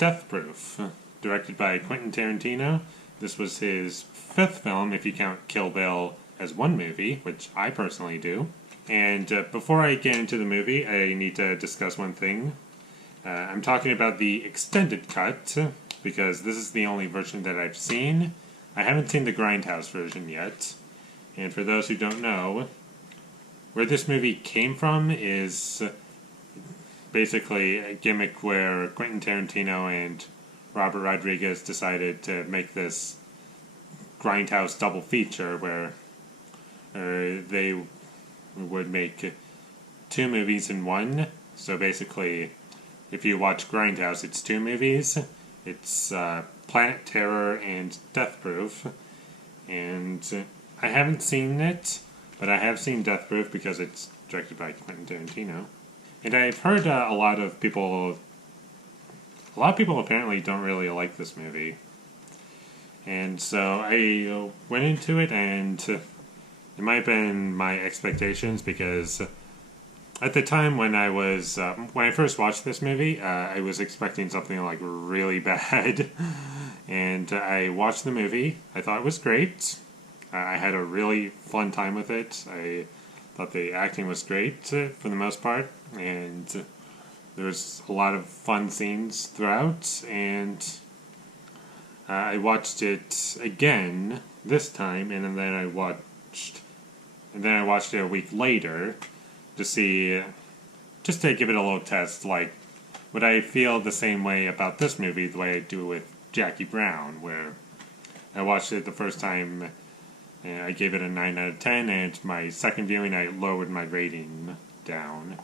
Death Proof, directed by Quentin Tarantino. This was his fifth film, if you count Kill Bill as one movie, which I personally do. And before I get into the movie, I need to discuss one thing. I'm talking about the extended cut, because this is the only version that I've seen. I haven't seen the Grindhouse version yet. And for those who don't know, where this movie came from is basically a gimmick where Quentin Tarantino and Robert Rodriguez decided to make this Grindhouse double feature where they would make two movies in one. So basically, if you watch Grindhouse, it's two movies. It's Planet Terror and Death Proof. And I haven't seen it, but I have seen Death Proof because it's directed by Quentin Tarantino. And I've heard a lot of people apparently don't really like this movie. And so I went into it, and it might have been my expectations, because at the time when I first watched this movie, I was expecting something like really bad. And I watched the movie. I thought it was great. I had a really fun time with it. I thought the acting was great for the most part, and there was a lot of fun scenes throughout. And I watched it again this time, and then I watched it a week later to see, just to give it a little test, like, would I feel the same way about this movie the way I do with Jackie Brown, where I watched it the first time. I gave it a 9 out of 10, and my second viewing I lowered my rating down.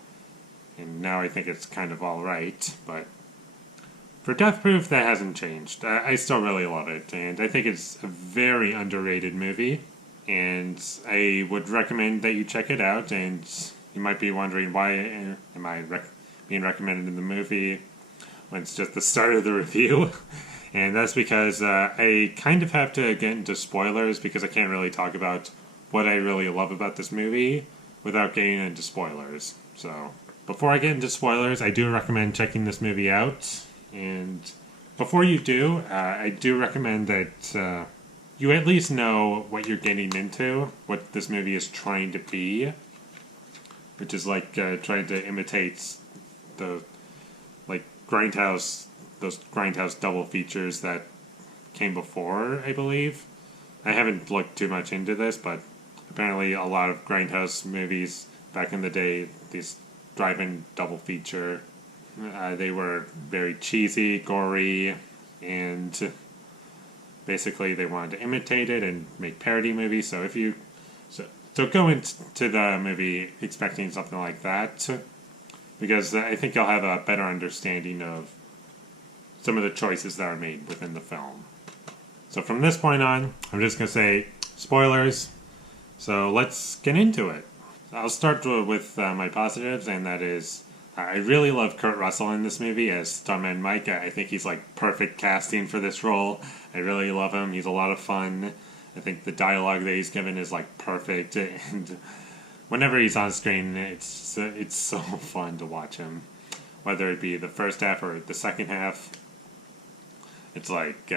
And now I think it's kind of alright, but for Death Proof, that hasn't changed. I still really love it, and I think it's a very underrated movie, and I would recommend that you check it out. And you might be wondering, why am I being recommended in the movie when it's just the start of the review? And that's because I kind of have to get into spoilers, because I can't really talk about what I really love about this movie without getting into spoilers. So, before I get into spoilers, I do recommend checking this movie out. And before you do, I do recommend that you at least know what you're getting into, what this movie is trying to be, which is like trying to imitate the those Grindhouse double features that came before, I believe. I haven't looked too much into this, but apparently a lot of Grindhouse movies back in the day, these drive-in double feature, they were very cheesy, gory, and basically they wanted to imitate it and make parody movies. So so go into the movie expecting something like that, because I think you'll have a better understanding of some of the choices that are made within the film. So from this point on, I'm just going to say spoilers. So let's get into it. I'll start with my positives, and that is, I really love Kurt Russell in this movie as Stuntman Mike. I think he's like perfect casting for this role. I really love him. He's a lot of fun. I think the dialogue that he's given is like perfect, and whenever he's on screen, it's so fun to watch him. Whether it be the first half or the second half, it's like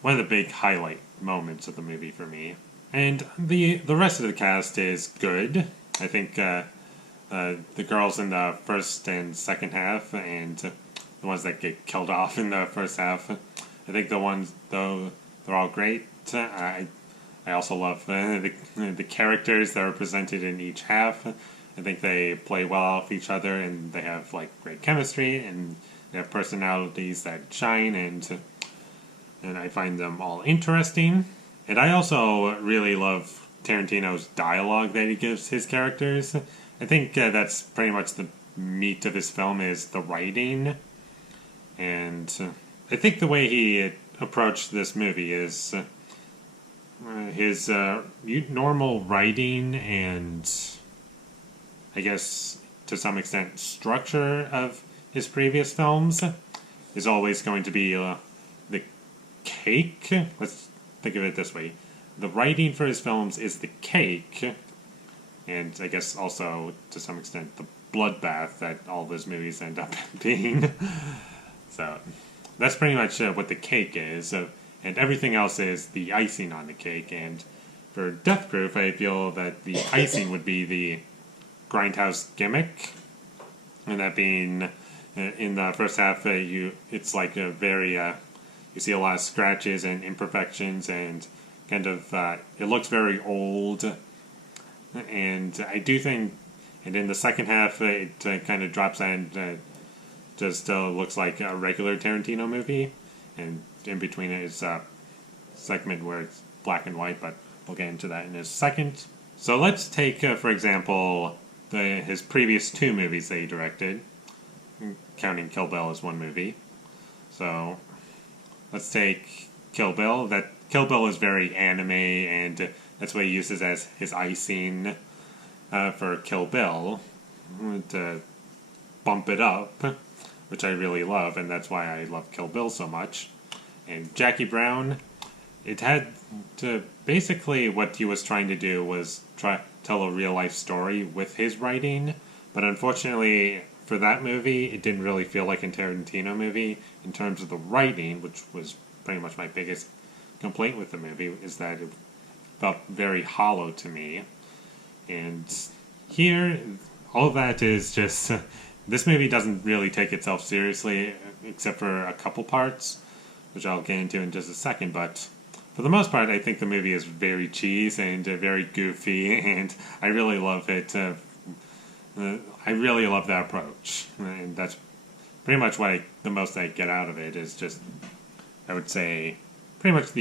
one of the big highlight moments of the movie for me. And the rest of the cast is good. I think the girls in the first and second half, and the ones that get killed off in the first half, I think the ones, though, they're all great. I also love the characters that are presented in each half. I think they play well off each other, and they have like great chemistry, and they have personalities that shine, and I find them all interesting. And I also really love Tarantino's dialogue that he gives his characters. I think that's pretty much the meat of his film, is the writing. And I think the way he approached this movie is his normal writing and, I guess, to some extent, structure of his previous films is always going to be the cake. Let's think of it this way. The writing for his films is the cake, and I guess also, to some extent, the bloodbath that all those movies end up being. So that's pretty much what the cake is, and everything else is the icing on the cake. And for Death Proof, I feel that the icing would be the grindhouse gimmick, and that being in the first half, it's like a very you see a lot of scratches and imperfections, and kind of it looks very old. And I do think, and in the second half, it kind of drops and just looks like a regular Tarantino movie, and in between it is a segment where it's black and white, but we'll get into that in a second. So let's take, for example, his previous 2 movies that he directed, counting Kill Bill as one movie. So let's take Kill Bill. That Kill Bill is very anime, and that's what he uses as his icing for Kill Bill to bump it up, which I really love, and that's why I love Kill Bill so much. And Jackie Brown, it had to basically what he was trying to do was tell a real life story with his writing, but unfortunately for that movie, it didn't really feel like a Tarantino movie in terms of the writing, which was pretty much my biggest complaint with the movie, is that it felt very hollow to me. And here, all of that is just this movie doesn't really take itself seriously, except for a couple parts, which I'll get into in just a second, but for the most part, I think the movie is very cheesy and very goofy, and I really love it. I really love that approach, and that's pretty much what the most I get out of it is just, I would say, pretty much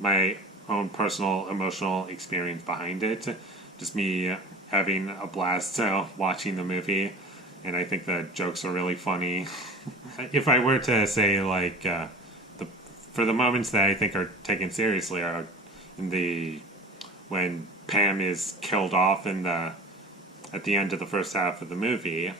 my own personal emotional experience behind it. Just me having a blast watching the movie, and I think the jokes are really funny. If I were to say, like, for the moments that I think are taken seriously are when Pam is killed off at the end of the first half of the movie,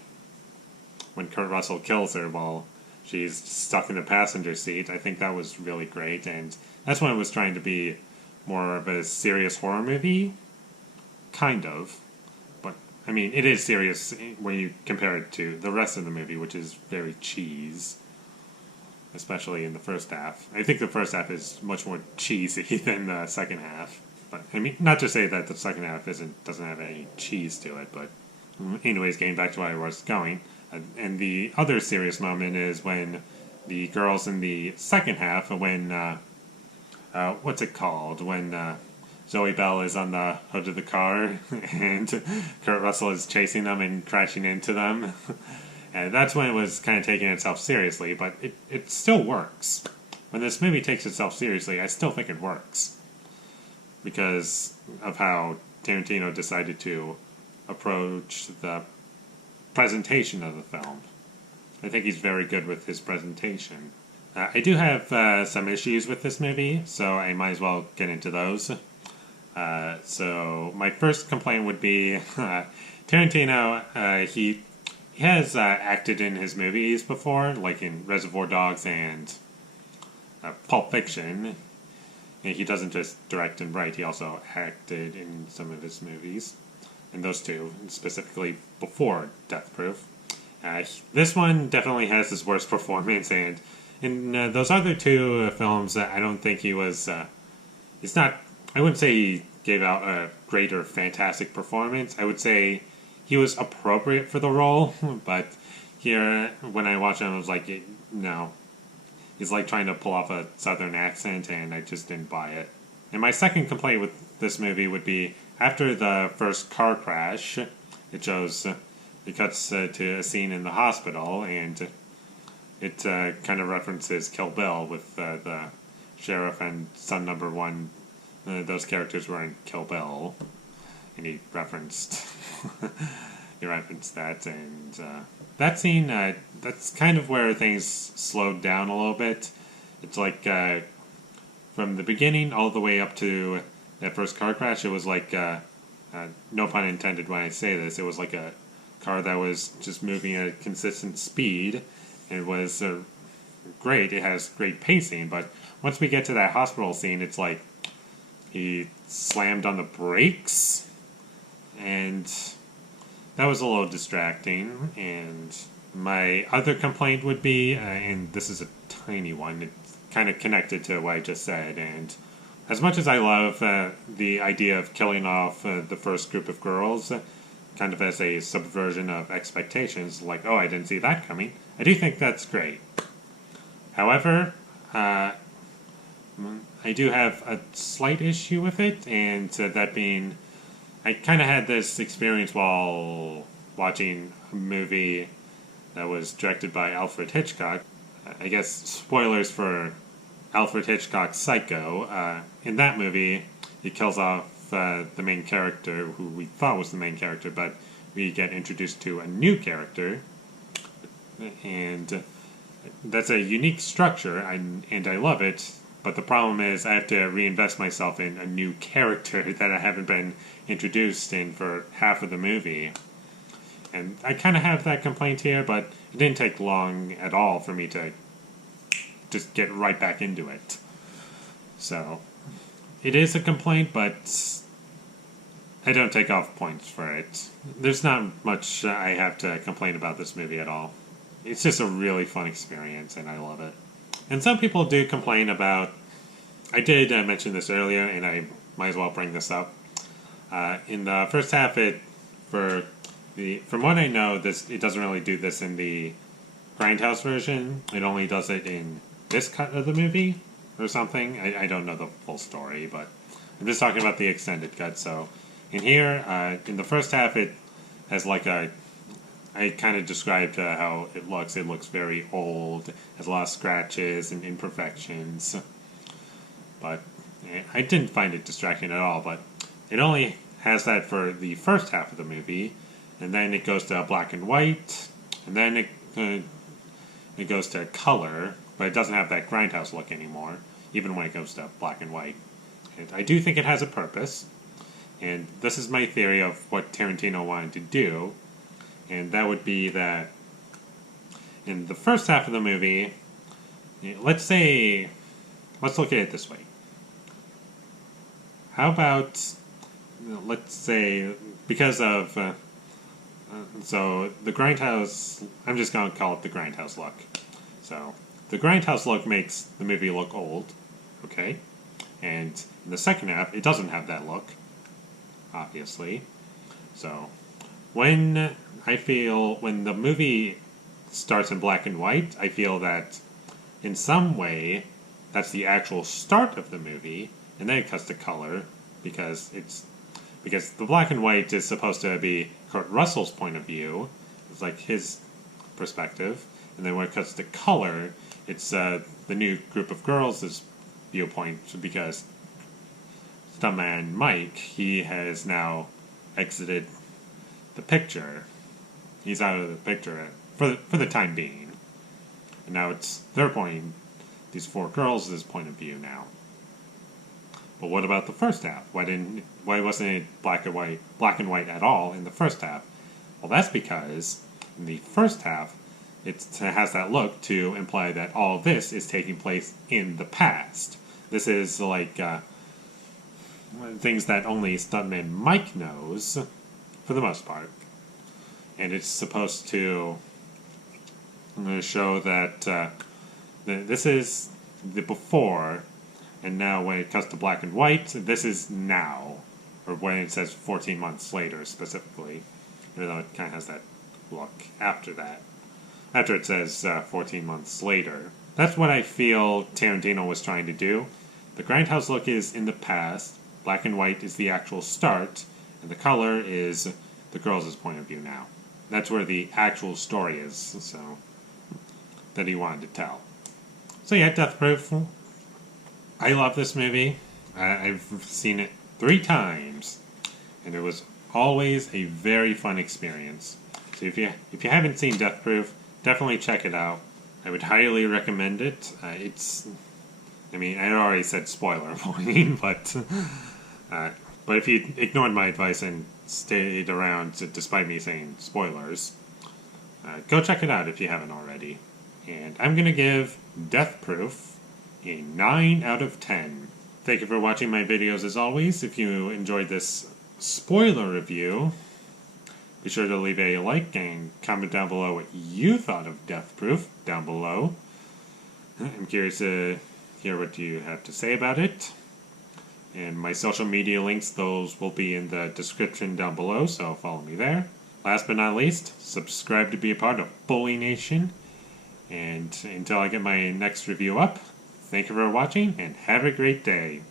when Kurt Russell kills her while she's stuck in the passenger seat. I think that was really great, and that's when it was trying to be more of a serious horror movie, kind of. But I mean, it is serious when you compare it to the rest of the movie, which is very cheese. Especially in the first half. I think the first half is much more cheesy than the second half. But I mean, not to say that the second half doesn't have any cheese to it, but anyways, getting back to where I was going. And the other serious moment is when the girls in the second half, when what's it called? When Zoe Bell is on the hood of the car and Kurt Russell is chasing them and crashing into them. And that's when it was kind of taking itself seriously, but it still works. When this movie takes itself seriously, I still think it works. Because of how Tarantino decided to approach the presentation of the film. I think he's very good with his presentation. I do have some issues with this movie, so I might as well get into those. So my first complaint would be Tarantino, he has acted in his movies before, like in Reservoir Dogs and Pulp Fiction. And he doesn't just direct and write, he also acted in some of his movies. And those two, specifically before Death Proof. This one definitely has his worst performance, and in those other 2 films, I don't think he was... it's not... I wouldn't say he gave out a great or fantastic performance. I would say he was appropriate for the role, but here, when I watched him, I was like, no. He's like trying to pull off a southern accent, and I just didn't buy it. And my second complaint with this movie would be, after the first car crash, it cuts to a scene in the hospital, and it kind of references Kill Bill with the sheriff and son number 1. Those characters were in Kill Bill. And he referenced that, and that scene, that's kind of where things slowed down a little bit. It's like from the beginning all the way up to that first car crash, it was like, no pun intended when I say this, it was like a car that was just moving at a consistent speed. It was great, it has great pacing, but once we get to that hospital scene, it's like he slammed on the brakes. And that was a little distracting, and My other complaint would be, and this is a tiny one, it's kind of connected to what I just said, and as much as I love the idea of killing off the first group of girls, kind of as a subversion of expectations, like, oh, I didn't see that coming, I do think that's great. However, I do have a slight issue with it, and that being, I kind of had this experience while watching a movie that was directed by Alfred Hitchcock. I guess spoilers for Alfred Hitchcock's Psycho. In that movie, he kills off the main character, who we thought was the main character, but we get introduced to a new character, and that's a unique structure, and I love it. But the problem is I have to reinvest myself in a new character that I haven't been introduced in for half of the movie. And I kind of have that complaint here, but it didn't take long at all for me to just get right back into it. So, it is a complaint, but I don't take off points for it. There's not much I have to complain about this movie at all. It's just a really fun experience, and I love it. And some people do complain about... I did mention this earlier, and I might as well bring this up. In the first half, from what I know, it doesn't really do this in the Grindhouse version. It only does it in this cut of the movie or something. I don't know the full story, but I'm just talking about the extended cut. So in here, in the first half, it has like I kind of described how it looks. It looks very old, has a lot of scratches and imperfections. But I didn't find it distracting at all, but it only has that for the first half of the movie. And then it goes to black and white, and then it goes to color, but it doesn't have that Grindhouse look anymore, even when it goes to black and white. And I do think it has a purpose, and this is my theory of what Tarantino wanted to do, and that would be that in the first half of the movie, let's look at it this way. How about, let's say, because of... so, the Grindhouse... I'm just going to call it the Grindhouse look. So, the Grindhouse look makes the movie look old, okay? And in the second half, it doesn't have that look, obviously. So, when the movie starts in black and white, I feel that, in some way, that's the actual start of the movie, and then it cuts to color, because the black and white is supposed to be Kurt Russell's point of view. It's like his perspective. And then when it cuts to color, it's the new group of girls' viewpoint, because stuntman Mike, he has now exited the picture. He's out of the picture for the time being. And now it's their point, these four girls' point of view now. But what about the first half? Why wasn't it black and white at all in the first half? Well, that's because in the first half, it has that look to imply that all of this is taking place in the past. This is like things that only stuntman Mike knows, for the most part. And it's supposed to show that this is the before, and now when it comes to black and white, this is now. Or when it says 14 months later, specifically. Even though it kind of has that look after that. After it says 14 months later. That's what I feel Tarantino was trying to do. The Grindhouse look is in the past, black and white is the actual start, and the color is the girls' point of view now. That's where the actual story is, so, that he wanted to tell. So yeah, Death Proof. I love this movie. I've seen it 3 times, and it was always a very fun experience. So if you haven't seen Death Proof, definitely check it out. I would highly recommend it. I already said spoiler warning, but if you ignored my advice and stayed around despite me saying spoilers, go check it out if you haven't already. And I'm going to give Death Proof a 9 out of 10. Thank you for watching my videos as always. If you enjoyed this spoiler review, Be sure to leave a like and comment down below what you thought of Death Proof down below. I'm curious to hear what you have to say about it. And my social media links, those will be in the description down below, so follow me there. Last but not least, subscribe to be a part of Foley Nation. And until I get my next review up, thank you for watching and have a great day.